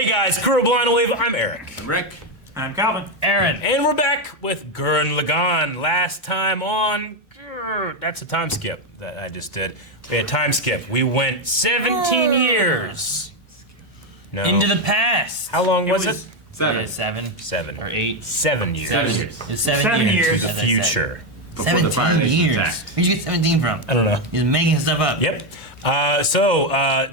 Hey guys, Crew Blind Wave, I'm Eric. I'm Rick. I'm Calvin. Aaron. And we're back with Gurren Lagann. Last time on, that's a time skip that I just did. We had a time skip. We went 17 years. No. Into the past. How long was it? 7. 7. Or 8. 7 years. 7 years. It's 7 years. To the future. Before the Fire 17 Nation years. attacked. Where'd you get 17 from? I don't know. He's making stuff up. Yep.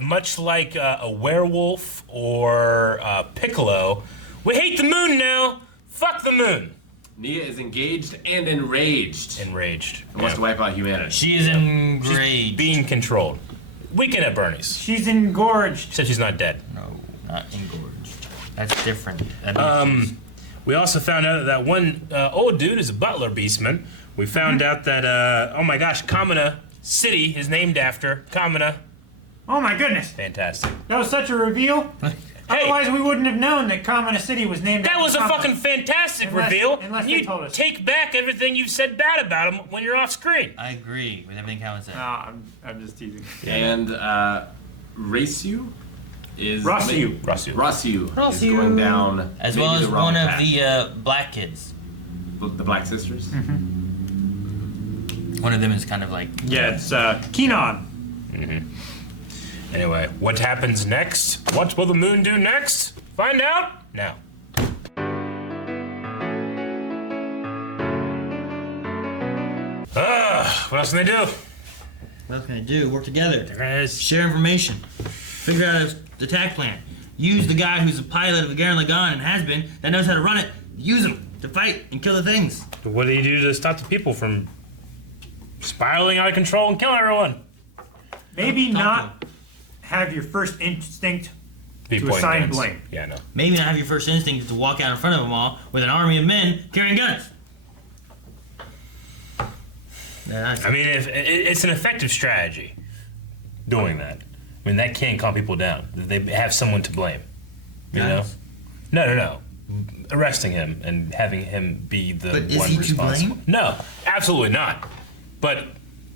Much like a werewolf or Piccolo, we hate the moon now. Fuck the moon. Nia is engaged and enraged. Enraged. And wants to wipe out humanity. She is enraged. Being controlled. Weekend at Bernie's. She's engorged. Said she's not dead. No, not engorged. That's different. We also found out that one old dude is a butler beastman. We found out that, oh my gosh, Kamina City is named after Kamina. Oh my goodness. Fantastic. That was such a reveal. Otherwise, we wouldn't have known that Kamina City was named That after was a Kamina. fucking fantastic Unless- reveal. unless they You told us. take back everything you've said bad about him when you're off screen. I agree with everything Calvin said. No, I'm just teasing. And Rasu is Rasu. Rasu is going down As maybe well as the wrong one path. of the black kids. The Black Sisters. One of them is kind of like... Yeah, it's Kenon. Anyway, what happens next? What will the moon do next? Find out now. What else can they do? What else can I do? Work together. There is. Share information. Figure out the attack plan. Use the guy who's a pilot of the Gurren Lagann and has been, that knows how to run it. Use him to fight and kill the things. What do you do to stop the people from spiraling out of control and killing everyone? Maybe Talk not have your first instinct Be to pointing assign guns. blame. Yeah, no. Maybe not have your first instinct is to walk out in front of them all with an army of men carrying guns. I mean, it's an effective strategy doing that. I mean, that can calm people down. They have someone to blame. You know? No. Arresting him and having him be the But is one he to responsible. blame? No, absolutely not. But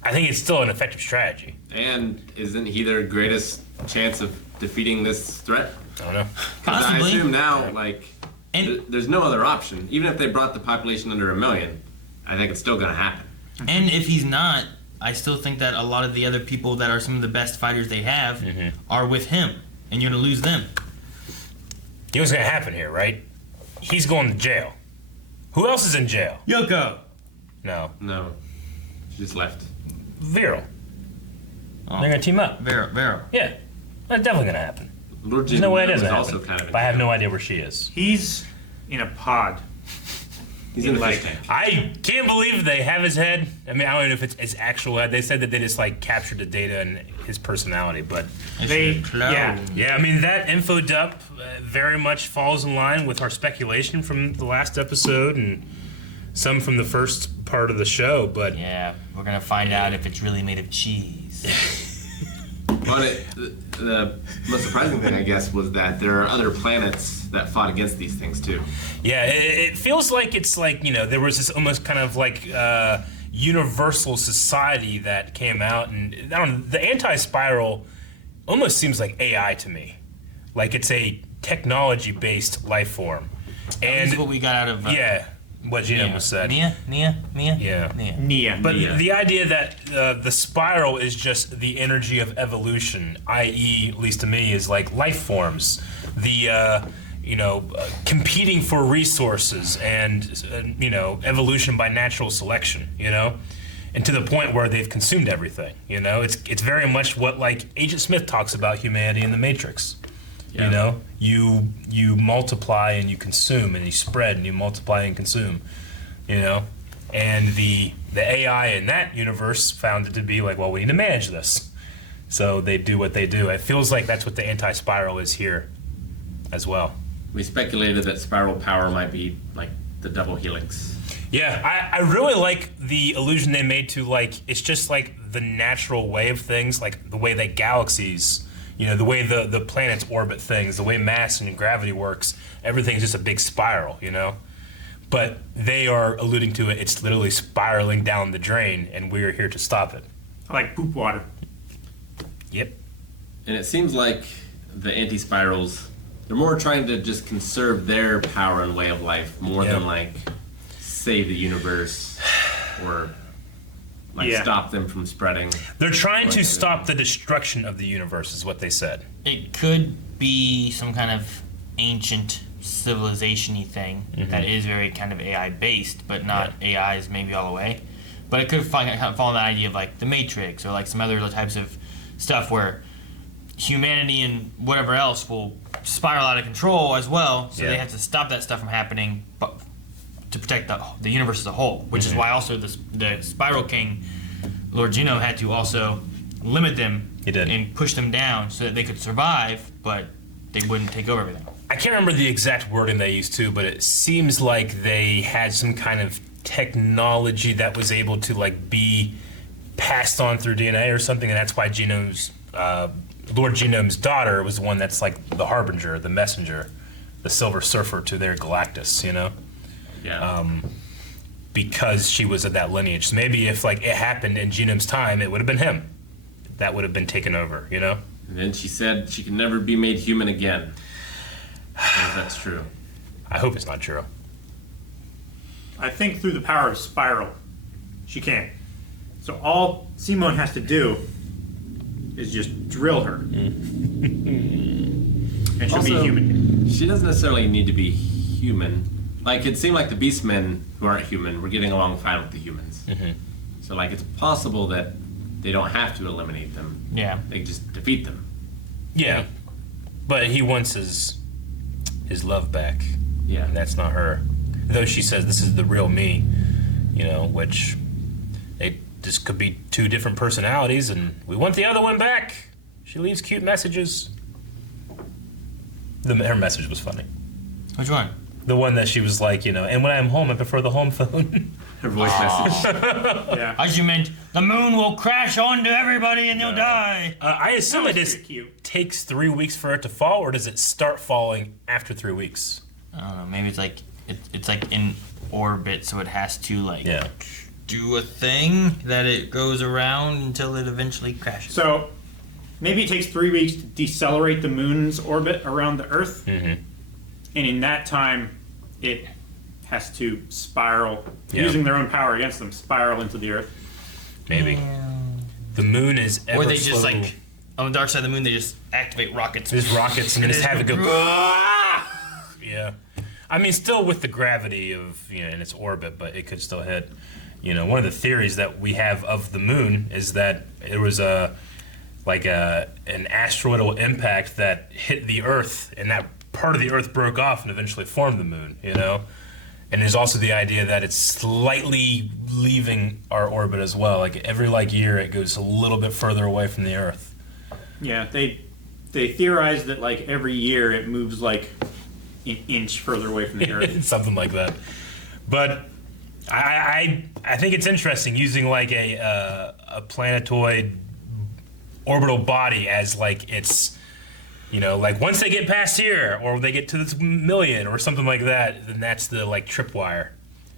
I think it's still an effective strategy. And isn't he their greatest chance of defeating this threat? I don't know. Because I Possibly. assume now, like, And- there's no other option. Even if they brought the population under 1 million, I think it's still going to happen. And if he's not, I still think that a lot of the other people that are some of the best fighters they have are with him, and you're gonna lose them. You know what's gonna happen here, right? He's going to jail. Who else is in jail? Yoko. No. No. She just left. Viral. Oh. They're gonna team up. Vero. Yeah. That's definitely gonna happen. Lord There's no way it was doesn't also happen. kind of But I have no idea where she is. He's in a pod. He's in the like- fish tank. I can't believe they have his head. I mean, I don't know if it's his actual head. They said that they just like captured the data and his personality, but Yeah. yeah, I mean that info dump very much falls in line with our speculation from the last episode and some from the first part of the show. But Yeah, we're gonna find out if it's really made of cheese. But the most surprising thing, I guess, was that there are other planets that fought against these things, too. yeah, it feels like it's like, you know, there was this almost kind of like universal society that came out, and I don't know, the anti-spiral almost seems like AI to me, like it's a technology-based life form, And and what we got out of yeah, what Gina almost said. Nia. Yeah. Nia. But Nia. the idea that the spiral is just the energy of evolution, i.e., at least to me, is like life forms, the competing for resources and evolution by natural selection, and to the point where they've consumed everything. It's very much what like Agent Smith talks about humanity in the Matrix. Yeah. You multiply and you consume, and you spread and you multiply and consume, and the AI in that universe found it to be like, well, we need to manage this, so they do what they do. It feels like that's what the anti-spiral is here as well. We speculated that spiral power might be like the double helix. Yeah, I really like the illusion they made to like it's just like the natural way of things, like the way that galaxies, the way the planets orbit things, the way mass and gravity works, everything's just a big spiral, But they are alluding to it, it's literally spiraling down the drain, and we are here to stop it. Like poop water. Yep. And it seems like the anti-spirals they're more trying to just conserve their power and way of life more than like save the universe or like stop them from spreading. They're trying to stop the destruction of the universe, is what they said. It could be some kind of ancient civilization-y thing that is very kind of AI based, but not AIs maybe all the way. But it could kind of fall in that idea of like the Matrix or like some other types of stuff where humanity and whatever else will spiral out of control as well. So they have to stop that stuff from happening, but to protect the universe as a whole. Which is why also the Spiral King, Lord Geno, had to also limit them and push them down so that they could survive, but they wouldn't take over everything. I can't remember the exact wording they used too, but it seems like they had some kind of technology that was able to like be passed on through DNA or something, and that's why Geno's Lord Genome's daughter was the one that's like the harbinger, the messenger, the Silver Surfer to their Galactus, you know? Yeah. Because she was of that lineage. So maybe if like it happened in Genome's time, it would have been him. That would have been taken over, you know? And then she said she can never be made human again. If that's true. I hope it's not true. I think through the power of Spiral, she can. So all Simone has to do is just drill her. And she'll be human. She doesn't necessarily need to be human. Like, it seemed like the Beastmen, who aren't human, were getting along fine with the humans. So, like, it's possible that they don't have to eliminate them. Yeah. They can just defeat them. Yeah. But he wants his love back. Yeah. And that's not her. Though she says this is the real me, you know, which this could be two different personalities, and we want the other one back. She leaves cute messages. Her message was funny. Which one? The one that she was like, you know, and when I'm home, I prefer the home phone. Her voice message. Yeah. As you meant, the moon will crash onto everybody and they'll die. I assume it just cute. takes 3 weeks for it to fall, or does it start falling after 3 weeks? I don't know. Maybe it's like it's like in orbit, so it has to like do a thing that it goes around until it eventually crashes. So maybe it takes 3 weeks to decelerate the moon's orbit around the Earth. And in that time, it has to spiral, using their own power against them, spiral into the Earth. Maybe. The moon is ever Or they just slowly- like on the dark side of the moon, they just activate rockets. There's rockets and just have it go. Yeah. I mean, still with the gravity of, you know, in its orbit, but it could still hit. You know, one of the theories that we have of the moon is that it was an asteroidal impact that hit the Earth, and that part of the Earth broke off and eventually formed the moon, you know? And there's also the idea that it's slightly leaving our orbit as well. Like every year it goes a little bit further away from the Earth. Yeah, they theorize that like every year it moves like an inch further away from the Earth. Something like that. But I think it's interesting using like a planetoid orbital body as like it's, you know, like once they get past here or they get to this million or something like that, then that's the like tripwire,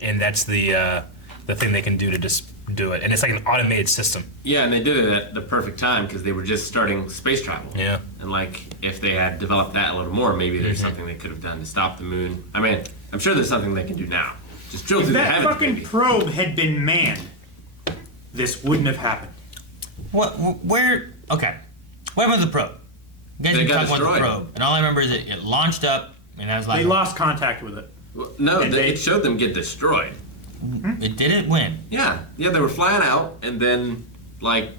and that's the thing they can do to just do it, and it's like an automated system. Yeah, and they did it at the perfect time because they were just starting space travel. Yeah. And like, if they had developed that a little more, maybe there's something they could have done to stop the moon. I mean, I'm sure there's something they can do now. Just drill If through the that heavens, fucking maybe. probe had been manned, this wouldn't have happened. What? Where? Okay. What happened with the probe? You guys They been got talking about the destroyed. probe, and all I remember is it launched up, and I was like, They lost contact with it. Well, no, And it showed them get destroyed. it did it when? Yeah, they were flying out, and then like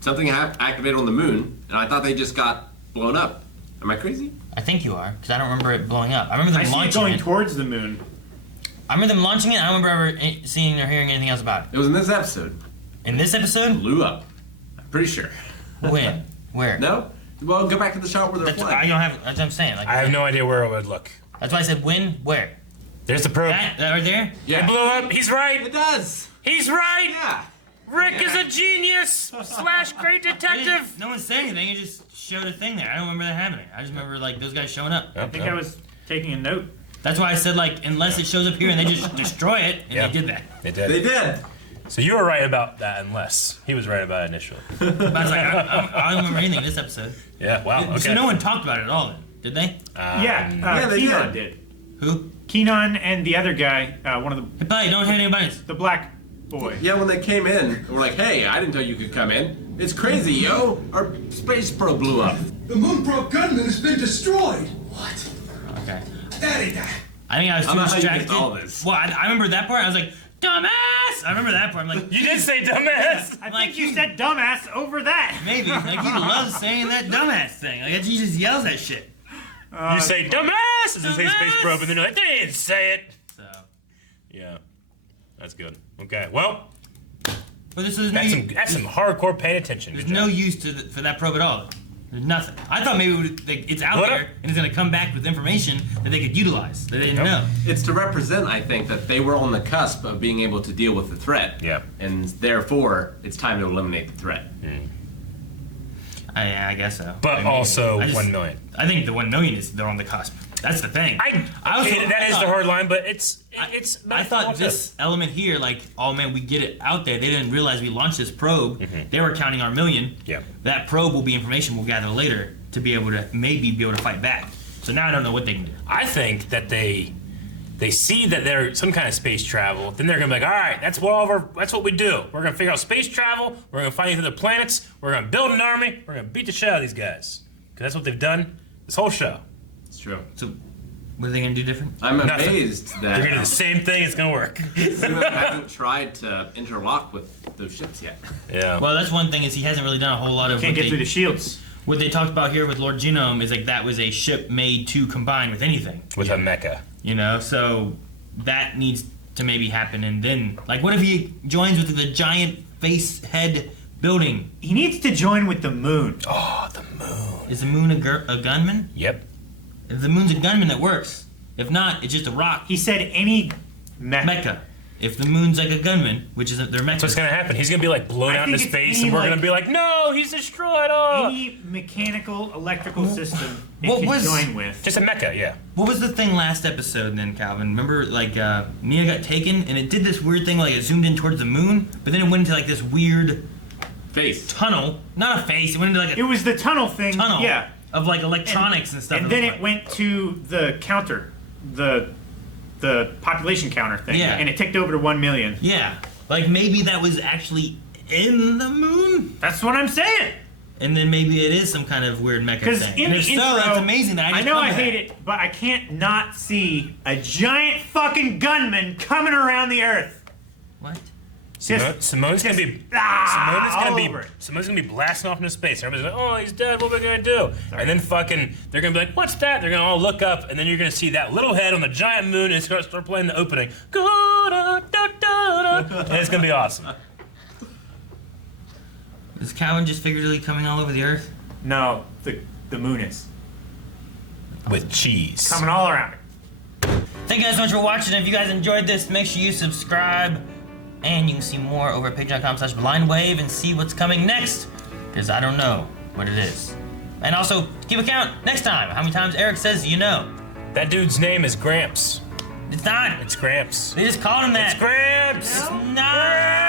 something activated on the moon, and I thought they just got blown up. Am I crazy? I think you are, because I don't remember it blowing up. I remember them I see it launching going it. towards the moon. I remember them launching it. I don't remember ever seeing or hearing anything else about it. It was in this episode. In this episode? Blew up. I'm pretty sure. When? Where? No? Well, go back to the shot where they're That's, flying. I don't have. That's what I'm saying. Like, I have no idea where it would look. That's why I said when. Where? There's the probe. That right there. It blew up. He's right. It does. He's right. Yeah. Rick is a genius / great detective. No one said anything. It just showed a thing there. I don't remember that happening. I just remember like those guys showing up. I think I was taking a note. That's why I said like unless it shows up here and they just destroy it, and Yeah. they did that. They did. They did. So you were right about that, unless he was right about it initially. But I was like, I don't remember anything in this episode. Yeah. Wow. Okay. So no one talked about it at all then. Did they? Yeah, they Kenon did. did. Who? Kenon and the other guy, one of Hey, buddy, don't hit anybody. the black boy. Yeah, when they came in, we're like, hey, I didn't know you could come in. It's crazy, yo. Our space probe blew up. The moon probe gunman has been destroyed. What? Okay. That ain't that. I think I was I too don't know how you distracted. missed all this. Well, I remember that part. I was like, dumbass! I remember that part. I'm like, You did say dumbass. I Like, think you said dumbass over that. maybe. Like, he loves saying that dumbass thing. Like, he just yells that shit. You say dumbass, and then say space probe, and then you're like, they didn't say it. So, Yeah, that's good. Okay, well, but this is that's some hardcore paying attention. there's Good no job. use for that probe at all. There's nothing. I thought maybe it's out What? there and it's gonna come back with information that they could utilize that they didn't know. It's to represent, I think, that they were on the cusp of being able to deal with the threat. Yeah. And therefore, it's time to eliminate the threat. I guess so. But I mean, also I just- 1 million. I think the 1 million is they're on the cusp. That's the thing. That is the hard line, but it's. I thought this element here, like, oh man, we get it out there. They didn't realize we launched this probe. They were counting our million. Yeah. That probe will be information we'll gather later to be able to maybe be able to fight back. So now I don't know what they can do. I think that they see that they're some kind of space travel, then they're gonna be like, all right, that's what we do. We're gonna figure out space travel. We're gonna find these other planets. We're gonna build an army. We're gonna beat the shit out of these guys because that's what they've done this whole show. It's true. So what are they gonna do different? I'm Nothing. amazed that They're gonna do the same thing. It's gonna work. we haven't tried to interlock with those ships yet. Yeah. Well, that's one thing is he hasn't really done a whole lot of Can't get through the shields. what they talked about here with Lord Genome is like that was a ship made to combine with anything. With a mecha. You know, so that needs to maybe happen. And then, like, what if he joins with the giant face head building? He needs to join with the moon. Oh, the moon. Is the moon a gunman? Yep. If the moon's a gunman, that works. If not, it's just a rock. He said any Mecha. If the moon's like a gunman, which is their mecha. So what's gonna happen? He's gonna be like blown I out into think it's space, any, and we're like- gonna be like, no, he's destroyed. Oh, any mechanical, electrical system it what can was- join with. just a mecha. Yeah. What was the thing last episode then, Calvin? Remember, like, Nia got taken, and it did this weird thing, like, it zoomed in towards the moon, but then it went into, like, this weird Face. tunnel. Not a face, it went into, like, It a was the tunnel thing. tunnel Yeah. of, like, electronics and stuff. And then it went to the counter, the population counter thing. Yeah. And it ticked over to 1 million. Yeah. Like, maybe that was actually in the moon? That's what I'm saying. And then maybe it is some kind of weird mecha Because thing. in And the if intro, so, that's amazing that I just know I remember hate that. it, but I can't not see a giant fucking gunman coming around the Earth. What? Simone's gonna be. Simone's gonna be blasting off into space. Everybody's like, "Oh, he's dead. What are we gonna do?" And then fucking, they're gonna be like, "What's that?" They're gonna all look up, and then you're gonna see that little head on the giant moon, and start playing the opening. And it's gonna be awesome. Is Calvin just figuratively coming all over the Earth? No, the moon is With cheese. coming all around it. Thank you guys so much for watching. If you guys enjoyed this, make sure you subscribe. And you can see more over at patreon.com/blindwave and see what's coming next. Because I don't know what it is. And also, keep a count next time. How many times Eric says you know. That dude's name is Gramps. It's not. It's Gramps. They just called him that. It's Gramps. It's not.